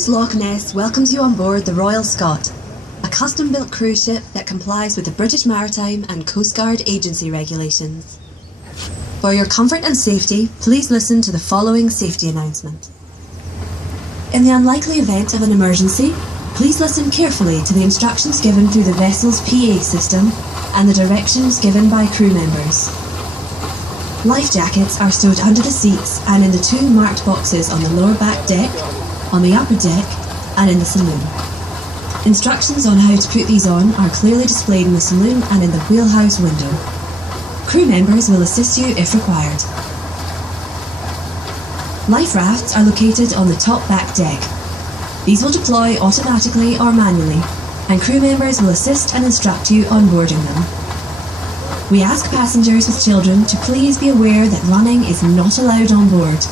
Cruise Loch Ness welcomes you on board the Royal Scot, a custom-built cruise ship that complies with the British Maritime and Coast Guard Agency regulations. For your comfort and safety, please listen to the following safety announcement. In the unlikely event of an emergency, please listen carefully to the instructions given through the vessel's PA system and the directions given by crew members. Life jackets are stowed under the seats and in the two marked boxes on the lower back deck, on the upper deck, and in the saloon. Instructions on how to put these on are clearly displayed in the saloon and in the wheelhouse window. Crew members will assist you if required. Life rafts are located on the top back deck. These will deploy automatically or manually, and crew members will assist and instruct you on boarding them. We ask passengers with children to please be aware that running is not allowed on board,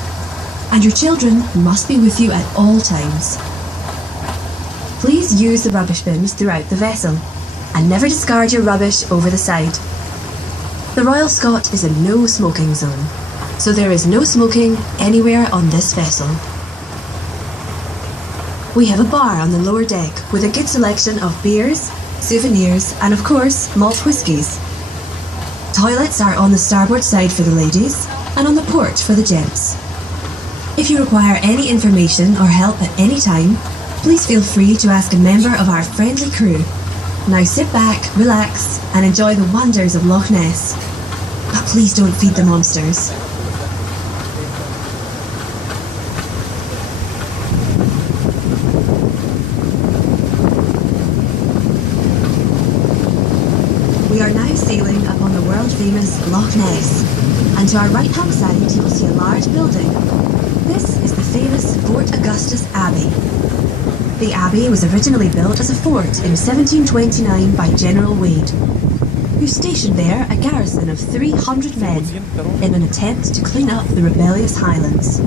and your children must be with you at all times. Please use the rubbish bins throughout the vessel, and never discard your rubbish over the side. The Royal Scot is a no smoking zone, so there is no smoking anywhere on this vessel. We have a bar on the lower deck with a good selection of beers, souvenirs, and of course, malt whiskies. Toilets are on the starboard side for the ladies and on the port for the gents. If you require any information or help at any time, please feel free to ask a member of our friendly crew. Now sit back, relax, and enjoy the wonders of Loch Ness. But please don't feed the monsters. We are now sailing upon the world-famous Loch Ness, and to our right-hand side you will see a large building. This is the famous Fort Augustus Abbey. The abbey was originally built as a fort in 1729 by General Wade, who stationed there a garrison of 300 men in an attempt to clean up the rebellious Highlands.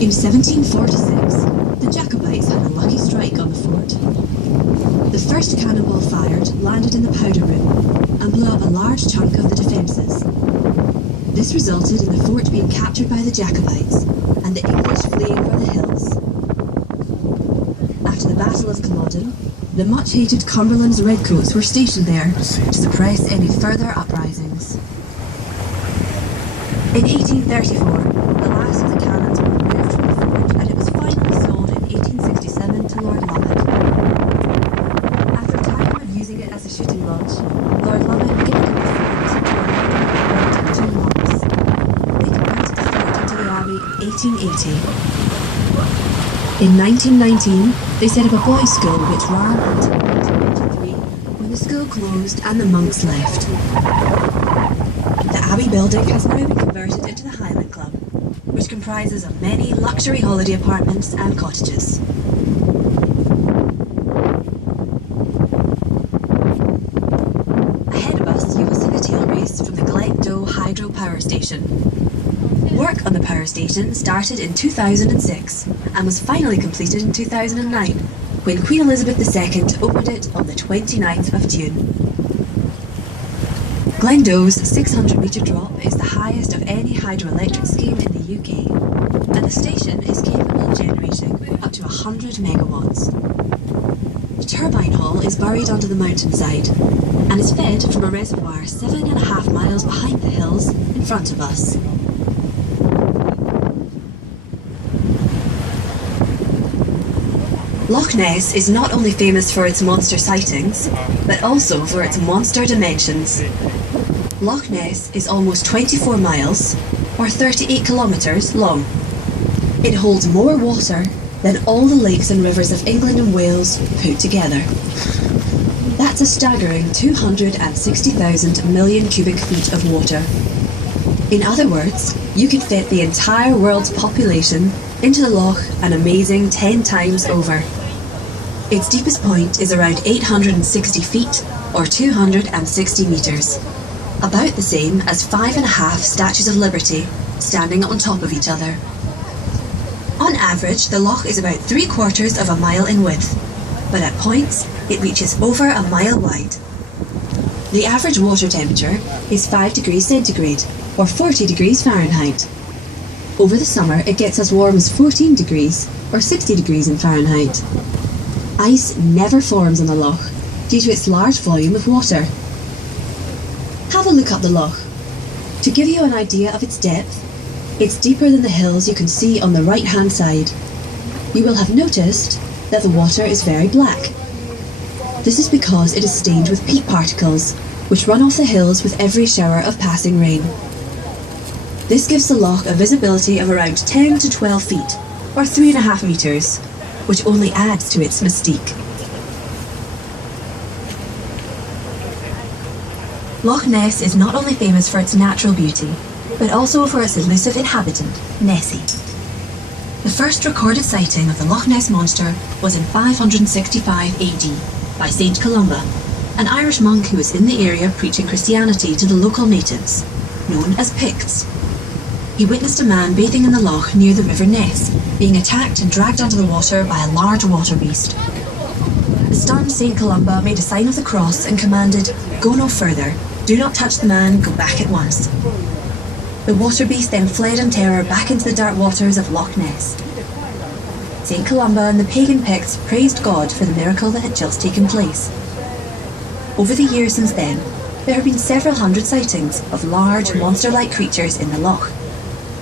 In 1746, the Jacobites had a lucky strike on the fort. The first cannonball fired landed in the powder room and blew up a large chunk of the defences. This resulted in the fort being captured by the Jacobites and the English fleeing for the hills. After the Battle of Culloden, the much-hated Cumberland's redcoats were stationed there to suppress any further uprisings. In 1834, the last of the cannons were removed from the fort and it was finally sold in 1867 to Lord Lovat. After a time of using it as a shooting lodge, Lord Lovat gave it the fort to two monks. They converted the fort into the abbey in 1880. In 1919, they set up a boys' school which ran until 1993 when the school closed and the monks left. The Abbey building has now been converted into the Highland Club, which comprises of many luxury holiday apartments and cottages. Ahead of us you will see the tail race from the ʻlʒx hydro power station. Work on the power station started in 2006 and was finally completed in 2009 when Queen Elizabeth II opened it on the 29th of June. Glendo's 600-metre drop is the highest of any hydroelectric scheme in the UK, and the station is capable of generating up to 100 megawatts. The turbine hall is buried under the mountainside and is fed from a reservoir 7.5 miles behind the hills in front of us. Loch Ness is not only famous for its monster sightings, but also for its monster dimensions. Loch Ness is almost 24 miles, or 38 kilometres, long. It holds more water than all the lakes and rivers of England and Wales put together. That's a staggering 260,000 million cubic feet of water. In other words, you could fit the entire world's population into the loch an amazing 10 times over. Its deepest point is around 860 feet, or 260 metres, about the same as 5.5 Statues of Liberty standing on top of each other. On average, the loch is about 3/4 of a mile in width, but at points it reaches over a mile wide. The average water temperature is 5 degrees centigrade, or 40 degrees Fahrenheit. Over the summer it gets as warm as 14 degrees, or 60 degrees in Fahrenheit. Ice never forms on the loch due to its large volume of water. Have a look up the loch. To give you an idea of its depth, it's deeper than the hills you can see on the right-hand side. You will have noticed that the water is very black. This is because it is stained with peat particles, which run off the hills with every shower of passing rain. This gives the loch a visibility of around 10 to 12 feet, or 3.5 metres, which only adds to its mystique. Loch Ness is not only famous for its natural beauty, but also for its elusive inhabitant, Nessie. The first recorded sighting of the Loch Ness Monster was in 565 AD by Saint Columba, an Irish monk who was in the area preaching Christianity to the local natives, known as Picts. He witnessed a man bathing in the loch near the River Ness, being attacked and dragged under the water by a large water beast. The stunned Saint Columba made a sign of the cross and commanded, "Go no further, do not touch the man, go back at once." The water beast then fled in terror back into the dark waters of Loch Ness. Saint Columba and the pagan Picts praised God for the miracle that had just taken place. Over the years since then, there have been several hundred sightings of large, monster-like creatures in the loch,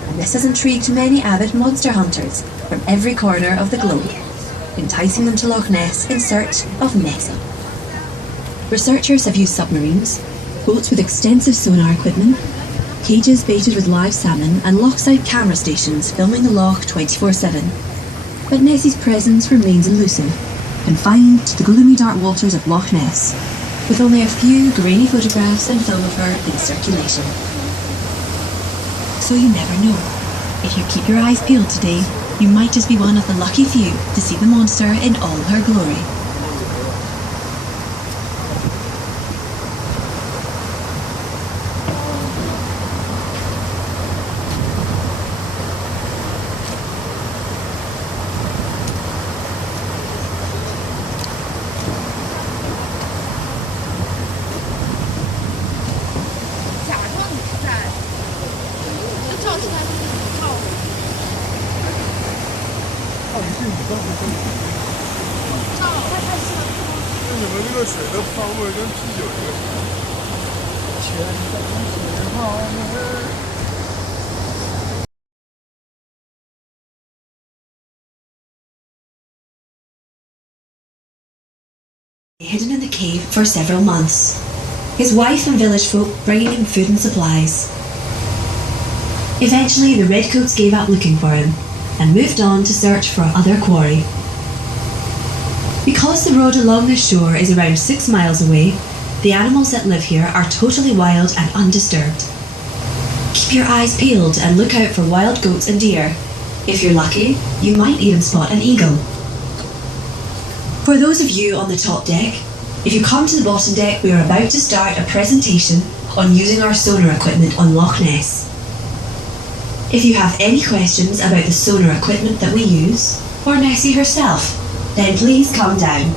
and this has intrigued many avid monster hunters from every corner of the globe, enticing them to Loch Ness in search of Nessie. Researchers have used submarines, boats with extensive sonar equipment, cages baited with live salmon, and lochside camera stations filming the loch 24/7. But Nessie's presence remains elusive, confined to the gloomy dark waters of Loch Ness, with only a few grainy photographs and film of her in circulation. So you never know. If you keep your eyes peeled today, you might just be one of the lucky few to see the monster in all her glory. Hidden in the cave for several months, his wife and village folk bringing him food and supplies. Eventually, the redcoats gave up looking for him and moved on to search for other quarry. Because the road along the shore is around 6 miles away, the animals that live here are totally wild and undisturbed. Keep your eyes peeled and look out for wild goats and deer. If you're lucky, you might even spot an eagle. For those of you on the top deck, if you come to the bottom deck, we are about to start a presentation on using our sonar equipment on Loch Ness. If you have any questions about the sonar equipment that we use, or Nessie herself, then please come down.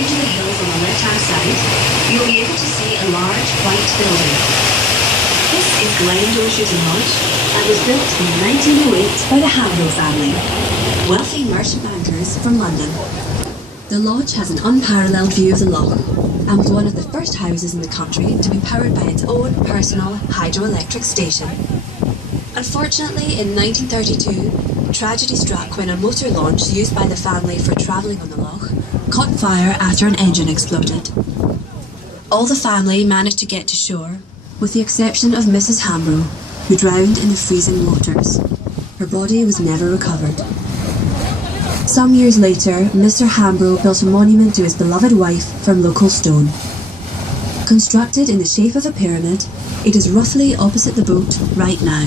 into the hills on the left-hand side, you'll be able to see a large white building. This is Caledonian Lodge and was built in 1908 by the Hambro family, wealthy merchant bankers from London. The lodge has an unparalleled view of the loch and was one of the first houses in the country to be powered by its own personal hydroelectric station. Unfortunately, in 1932, tragedy struck when a motor launch used by the family for travelling on the loch caught fire after an engine exploded. All the family managed to get to shore, with the exception of Mrs. Hambro, who drowned in the freezing waters. Her body was never recovered. Some years later, Mr. Hambro built a monument to his beloved wife from local stone. Constructed in the shape of a pyramid, it is roughly opposite the boat right now.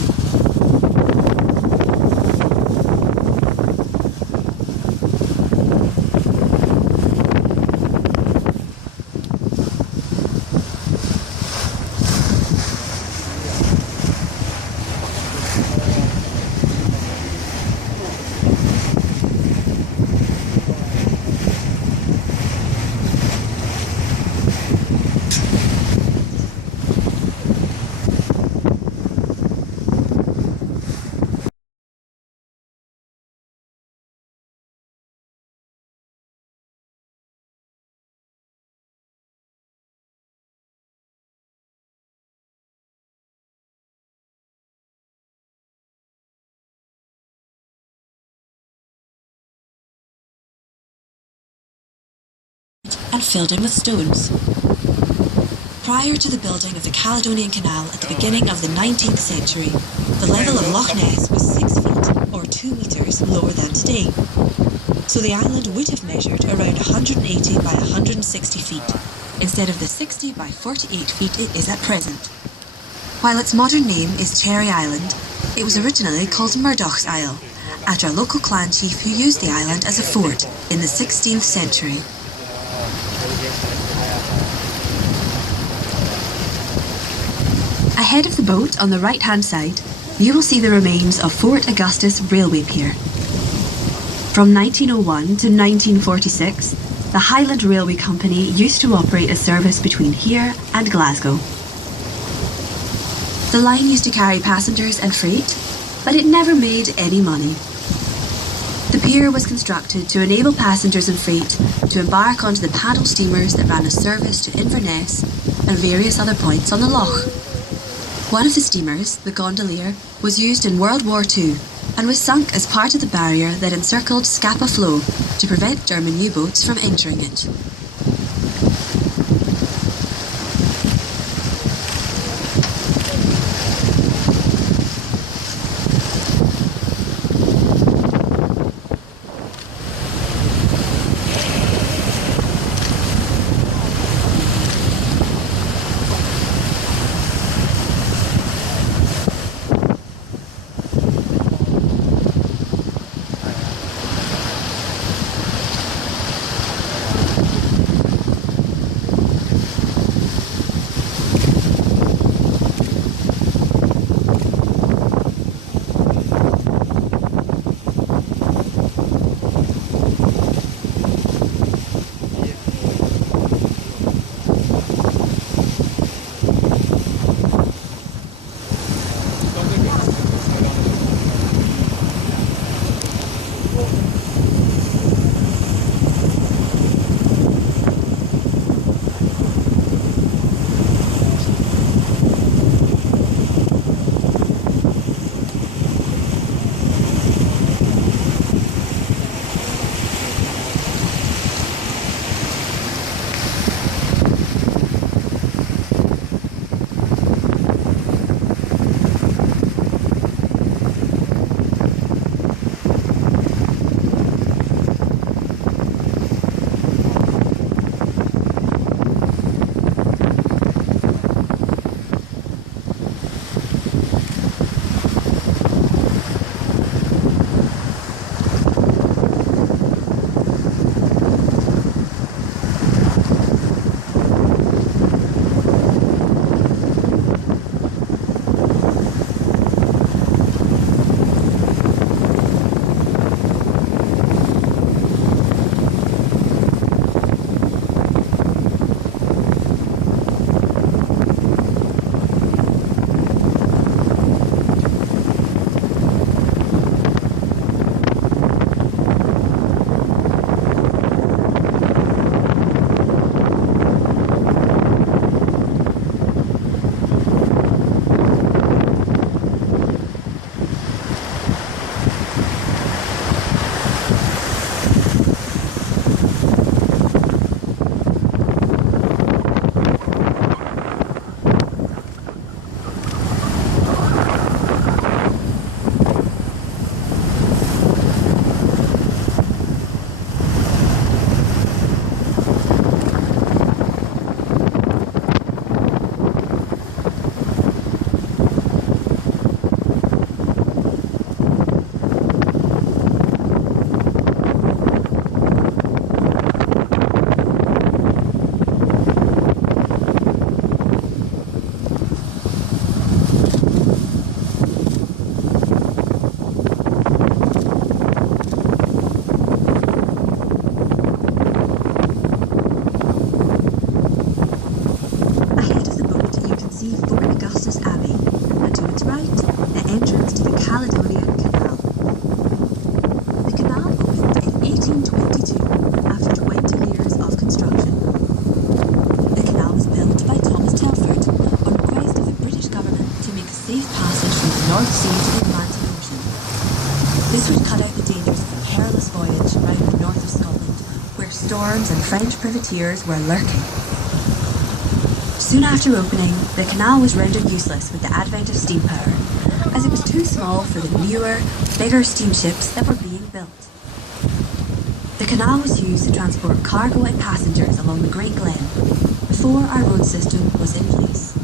and filled in with stones. Prior to the building of the Caledonian Canal at the beginning of the 19th century, the level of Loch Ness was 6 feet, or 2 metres, lower than today. So the island would have measured around 180 by 160 feet, instead of the 60 by 48 feet it is at present. While its modern name is Cherry Island, it was originally called Murdoch's Isle, after a local clan chief who used the island as a fort in the 16th century. Ahead of the boat on the right-hand side, you will see the remains of Fort Augustus Railway Pier. From 1901 to 1946, the Highland Railway Company used to operate a service between here and Glasgow. The line used to carry passengers and freight, but it never made any money. The pier was constructed to enable passengers and freight to embark onto the paddle steamers that ran a service to Inverness and various other points on the loch. One of the steamers, the Gondolier, was used in World War II and was sunk as part of the barrier that encircled Scapa Flow to prevent German U-boats from entering it. Caledonian Canal. The canal opened in 1822 after 20 years of construction. The canal was built by Thomas Telford on request of the British government to make a safe passage from the North Sea to the Atlantic Ocean. This would cut out the dangers of a perilous voyage around the north of Scotland, where storms and French privateers were lurking. Soon after opening, the canal was rendered useless with the advent of steam power, as it was too small for the newer, bigger steamships that were being built. The canal was used to transport cargo and passengers along the Great Glen before our road system was in place.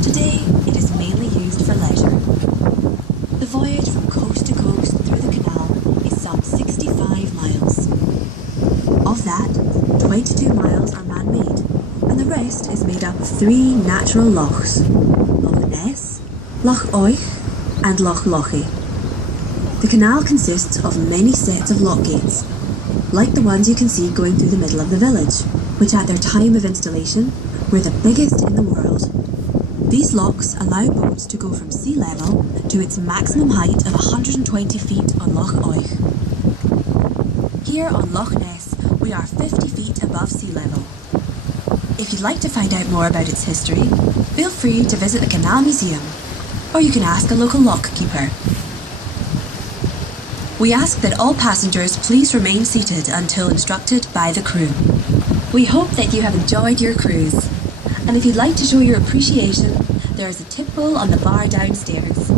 Today, it is mainly used for leisure. The voyage from coast to coast through the canal is some 65 miles. Of that, 22 miles are man-made, and the rest is made up of 3 natural lochs: Loch Ness, Loch Oich and Loch Lochy. The canal consists of many sets of lock gates, like the ones you can see going through the middle of the village, which at their time of installation were the biggest in the world. These locks allow boats to go from sea level to its maximum height of 120 feet on Loch Oich. Here on Loch Ness, we are 50 feet above sea level. If you'd like to find out more about its history, feel free to visit the Canal Museum, or you can ask a local lock keeper. We ask that all passengers please remain seated until instructed by the crew. We hope that you have enjoyed your cruise, and if you'd like to show your appreciation, there is a tip bowl on the bar downstairs.